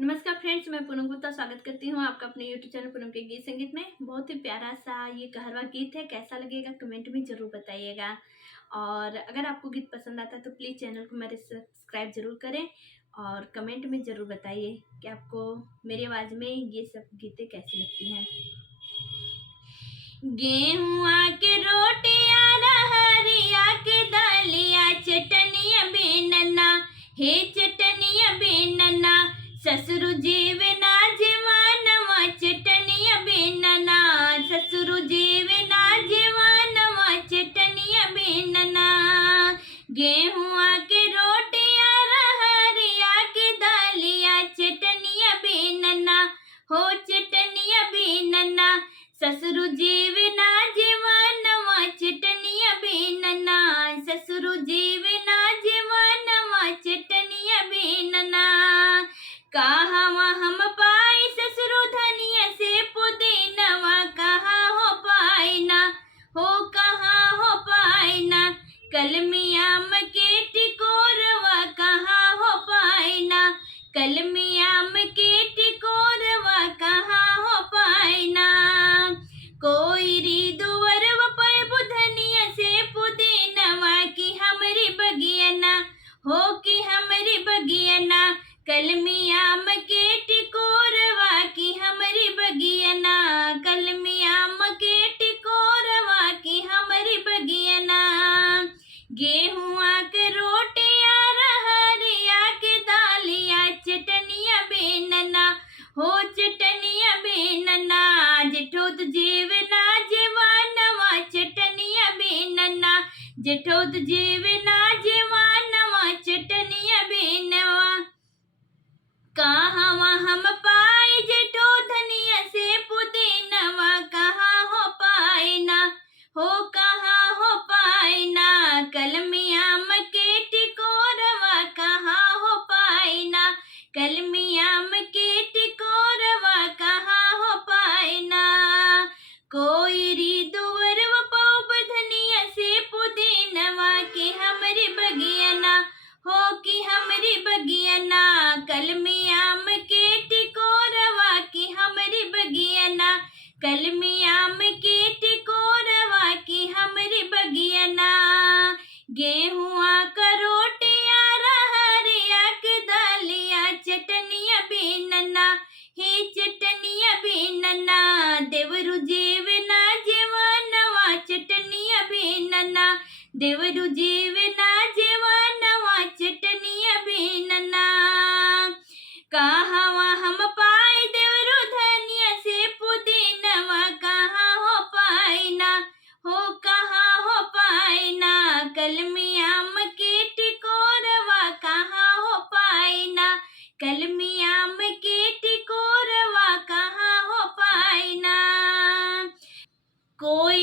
नमस्कार फ्रेंड्स, मैं पूनम गुप्ता स्वागत करती हूँ आपका अपने यूट्यूब चैनल पूनम के गीत संगीत में। बहुत ही प्यारा सा ये कहरवा गीत है, कैसा लगेगा कमेंट में ज़रूर बताइएगा। और अगर आपको गीत पसंद आता है तो प्लीज़ चैनल को मेरे सब्सक्राइब ज़रूर करें और कमेंट में ज़रूर बताइए कि आपको मेरी आवाज़ में ये सब गीतें कैसी लगती हैं। गेहुआ के रोटिया रहरिया के दालिया चटनिया बेनना, हे चटनिया बेनना, ससुरु जीवे ना जीवानवा चटनिया बेनना, ससुरु जीवे ना जीवानवा चटनिया बेनना। गेहुआ के रोटिया रहरिया के दालिया चटनिया बेनना, हो चटनिया बेनना, ससुरु जीवे ना जीवानवा चटनिया बेनना, ससुरु जीवे ना जीवानवा चटनिया बेनना। कहाँ हम पाई ससुरु धनिया से पुदीनवा, कहाँ हो पाई ना, हो कहाँ हो पाई ना, कलमियाम के टिकोरवा कहाँ हो पाई ना, कलमियाम के टिकोरवा कहाँ हो पाई ना। कोई री दुवरवा पे बुधनिया से पुदीनवा की हमरी बगियना, हो की हमरी बगियना, कलमियाम के टिकोरवा की हमरी बगियना, कलमियाम के टिकोरवा की हमरी बगियना। गेहुआ के रोटिया रहरिया के दालिया चटनिया बेनना, हो चटनिया बेनना, जेठोत जीवे ना जीवानवा चटनिया बेनना, जेठोत जीवे ना जीवानवा चटनिया बेनवा। कहाँ हम पाई जेठो धनिया से पुदीनवा, कहाँ हो पाई ना, हो कहाँ हो पाई ना, कलमियाम के टिकोरवा कहाँ हो पाई ना, कलमियाम के टिकोरवा कहाँ हो पाई ना। कोई री दुवरवा पौब धनिया से पुदीनवा की हमरी बगियना, हो की हमरी बगियना, कलमियाम के टिकोरवा की हमरी बगियना, कलमियाम के टिकोरवा की हमरी बगियना। गेहुआ का रोटिया रहरिया के दालिया चटनिया बेनना, हे चटनिया बेनना, देवरु जीवे ना जीवानवा चटनिया बेनना, देवरु जीवे ना जीवानवा चटनिया बेनना। कहाँ हम पाई देवरु धनिया से पुदीनवा, कहाँ हो पाई ना, हो कहाँ हो पाई ना, कलमियाम के टिकोरवा कहाँ हो पाई ना, कलमियाम के टिकोरवा कहाँ हो पाई ना। कोई